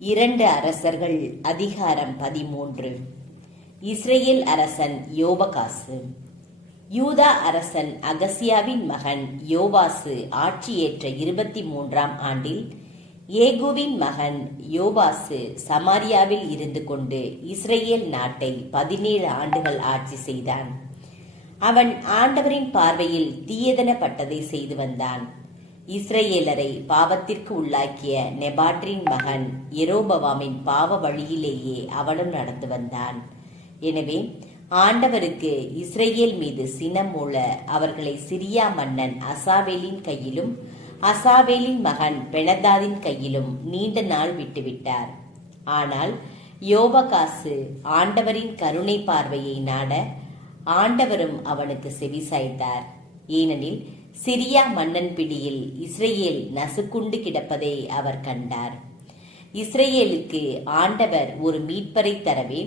இரண்டு அரசர்கள் அதிகாரம் 13. இஸ்ரேல் அரசன் யோபகாசு. யூதா அரசன் அகசியாவின் மகன் யோவாசு ஆட்சியேற்ற 23ஆம் ஆண்டில் ஏகுவின் மகன் யோவாசு சமாரியாவில் இருந்து கொண்டு இஸ்ரேல் நாட்டை 17 ஆண்டுகள் ஆட்சி செய்தான். அவன் ஆண்டவரின் பார்வையில் தீயதனப்பட்டதை செய்து வந்தான். இஸ்ரேலரை பாவத்திற்கு உள்ளாக்கிய நெபாற்றின் மகன் யெரொபெயாமின் பாவ வழியிலேயே அவனும் நடந்து வந்தான். எனவே ஆண்டவருக்கு இஸ்ரேல் மீது சினம் மூள அவர்களை சிரியா மன்னன் அசாவேலின் கையிலும் அசாவேலின் மகன் பெனதாதின் கையிலும் நீண்ட நாள் விட்டுவிட்டார். ஆனால் யோபகாசு ஆண்டவரின் கருணை பார்வையை நாட ஆண்டவரும் அவனுக்கு செவிசாய்த்தார். ஏனெனில் சிரியா மன்னன் பிடியில் இஸ்ரேல் நசுக்குண்டு கிடப்பதை அவர் கண்டார். இஸ்ரேலுக்கு ஆண்டவர் ஒரு மீட்பரை தரவே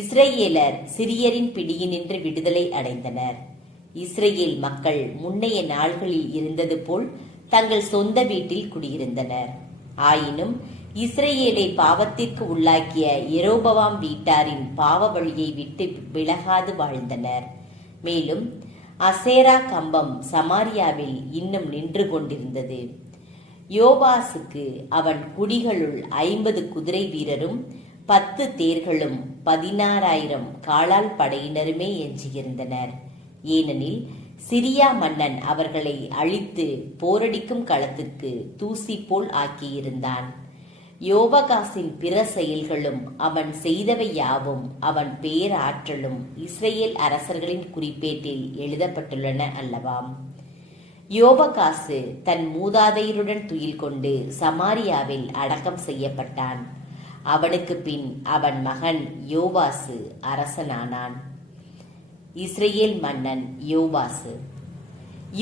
இஸ்ரேலர் சிரியரின் பிடியினின்று விடுதலை அடைந்தனர். இஸ்ரேல் மக்கள் முன்னைய நாள்களில் இருந்தது போல் தங்கள் சொந்த வீட்டில் குடியிருந்தனர். ஆயினும் இஸ்ரேலை பாவத்திற்கு உள்ளாக்கிய யெரொபெயாம் வீட்டாரின் பாவ வழியை விட்டு விலகாது வாழ்ந்தனர். மேலும் அசேரா கம்பம் சமாரியாவில் இன்னும் நின்று கொண்டிருந்தது. யோவாசுக்கு அவன் குடிகளுள் 50 குதிரை வீரரும் 10 தேர்களும் 16,000 காலால் படையினருமே எஞ்சியிருந்தனர். ஏனெனில் சிரியா மன்னன் அவர்களை அழித்து போரடிக்கும் களத்துக்கு தூசி போல் ஆக்கியிருந்தான். யோபகாசின் பிற செயல்களும் அவன் செய்தவை யாவும் அவன் பேராற்றலும் இஸ்ரேல் அரசர்களின் குறிப்பேட்டில் எழுதப்பட்டுள்ளன அல்லவாம். யோபகாசு தன் மூதாதையருடன் துயில் கொண்டு சமாரியாவில் அடக்கம் செய்யப்பட்டான். அவனுக்கு பின் அவன் மகன் யோவாசு அரசனானான். இஸ்ரேல் மன்னன் யோவாசு.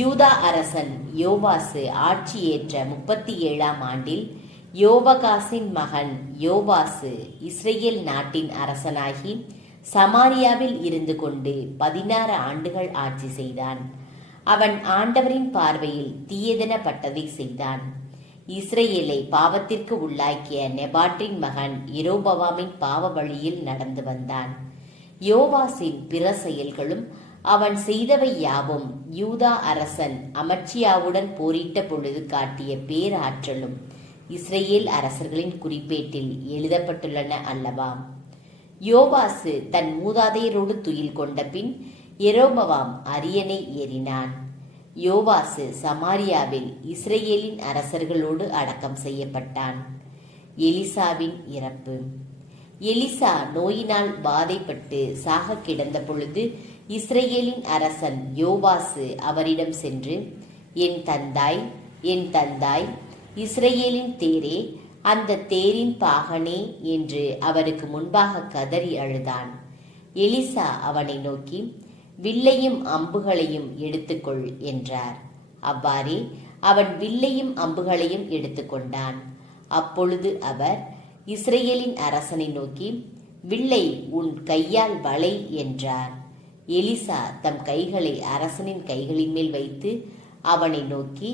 யூதா அரசன் யோவாசு ஆட்சியேற்ற 37ஆம் ஆண்டில் யோபகாசின் மகன் யோவாசு இஸ்ரேல் நாட்டின் அரசனாகி சமாரியாவில் இருந்து கொண்டு 16 ஆண்டுகள் ஆட்சி செய்தான். அவன் ஆண்டவரின் பார்வையில் தீயதனப்பட்டதை செய்தான். இஸ்ரேலை பாவத்திற்கு உள்ளாக்கிய நெபாற்றின் மகன் யெரொபெயாமின் பாவ வழியில் நடந்து வந்தான். யோவாசின் பிற செயல்களும் அவன் செய்தவை யாவும் யூதா அரசன் அமத்சியாவுடன் போரிட்ட பொழுது காட்டிய பேராற்றலும் இஸ்ரேல் அரசர்களின் குறிப்பேட்டில் எழுதப்பட்டுள்ளன அல்லவாம். யோவாசு தன் மூதாதையரோடு துயில் கொண்ட பின் யெரொபெயாம் அரியணை ஏறினான். யோவாசு சமாரியாவில் இஸ்ரேலின் அரசர்களோடு அடக்கம் செய்யப்பட்டான். எலிசாவின் இறப்பு. எலிசா நோயினால் பாதைப்பட்டு சாக கிடந்த பொழுது இஸ்ரேலின் அரசன் யோவாசு அவரிடம் சென்று, என் தந்தாய், என் தந்தாய், இஸ்ரேலின் தேரே, அந்த தேரின் பாகனே என்று அவருக்கு முன்பாக கதறி அழுதான். எலிசா அவனை நோக்கி, வில்லையும் அம்புகளையும் எடுத்துக்கொள் என்றார். அவ்வாறே அவன் வில்லையும் அம்புகளையும் எடுத்துக்கொண்டான். அப்பொழுது அவர் இஸ்ரேலின் அரசனை நோக்கி, வில்லை உன் கையால் வளை என்றார். எலிசா தம் கைகளை அரசனின் கைகளின் மேல் வைத்து அவனை நோக்கி,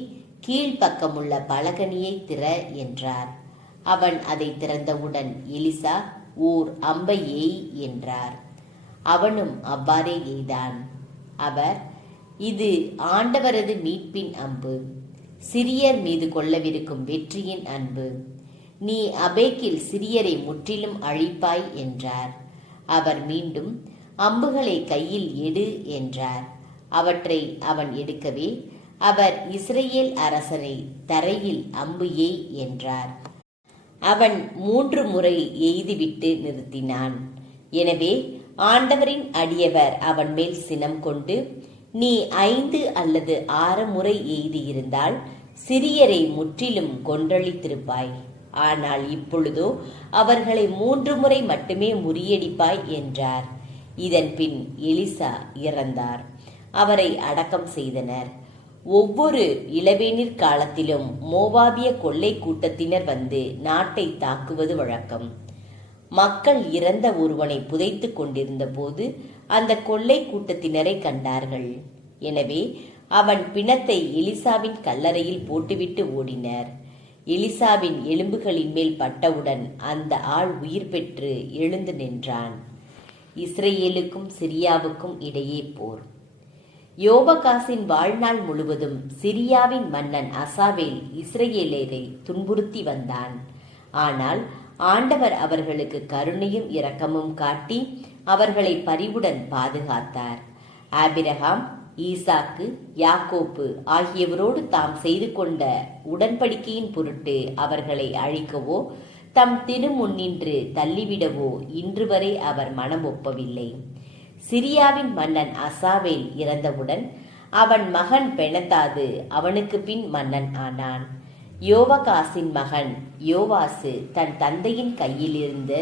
கீழ்ப்பக்கமுள்ள பலகனியை திற என்றார். அவன் அதை திறந்தவுடன் எலிசா, ஓர் அம்பை எய் என்றார். அவனும் அவ்வாறே எய்தான். அவர், இது ஆண்டவரது மீட்பின் அம்பு, சிரியர் மீது கொள்ளவிருக்கும் வெற்றியின் அன்பு. நீ அபேக்கில் சிரியரை முற்றிலும் அழிப்பாய் என்றார். அவர் மீண்டும், அம்புகளை கையில் எடு என்றார். அவற்றை அவன் எடுக்கவே அவர் இஸ்ரேல் அரசனை தரையில் அம்பு எய் என்றார். அவன் 3 முறை எய்துவிட்டு நிறுத்தினான். எனவே ஆண்டவரின் அடியவர் அவன் மேல் சினம் கொண்டு, நீ 5 அல்லது 6 முறை எய்தியிருந்தால் சிரியரை முற்றிலும் கொன்றளித்திருப்பாய். ஆனால் இப்பொழுதோ அவர்களை 3 முறை மட்டுமே முறியடிப்பாய் என்றார். இதன் பின் எலிசா இறந்தார். அவரை அடக்கம் செய்தனர். ஒவ்வொரு இளவேனிற் காலத்திலும் மோவாபிய கொள்ளை கூட்டத்தினர் வந்து நாட்டை தாக்குவது வழக்கம். மக்கள் இறந்த ஒருவனை புதைத்து கொண்டிருந்த போது அந்த கொள்ளை கூட்டத்தினரை கண்டார்கள். எனவே அவன் பிணத்தை எலிசாவின் கல்லறையில் போட்டுவிட்டு ஓடினர். எலிசாவின் எலும்புகளின் மேல் பட்டவுடன் அந்த ஆள் உயிர் பெற்று எழுந்து நின்றான். இஸ்ரேலுக்கும் சிரியாவுக்கும் இடையே போர். யோபகாசின் வாழ்நாள் முழுவதும் சிரியாவின் மன்னன் அசாவேல் இஸ்ரேலேரை துன்புறுத்தி வந்தான். ஆனால் ஆண்டவர் அவர்களுக்கு கருணையும் இரக்கமும் காட்டி அவர்களை பரிவுடன் பாதுகாத்தார். ஆபிரகாம், ஈசாக்கு, யாக்கோப்பு ஆகியவரோடு தாம் செய்து கொண்ட உடன்படிக்கையின் பொருட்டு அவர்களை அழிக்கவோ தம் திருமுன்னின்று தள்ளிவிடவோ இன்று வரை அவர் மனம் ஒப்பவில்லை. சிரியாவின் மன்னன் அசாவேல் இறந்தவுடன் அவன் மகன் பெனதாது அவனுக்கு பின் மன்னன் ஆனான். யோவகாசின் மகன் யோவாசு தன் தந்தையின் கையில் இருந்து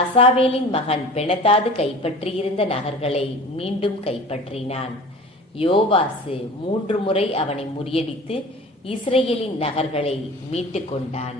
அசாவேலின் மகன் பெனதாது கைப்பற்றியிருந்த நகர்களை மீண்டும் கைப்பற்றினான். யோவாசு 3 முறை அவனை முறியடித்து இஸ்ரேலின் நகர்களை மீட்டு கொண்டான்.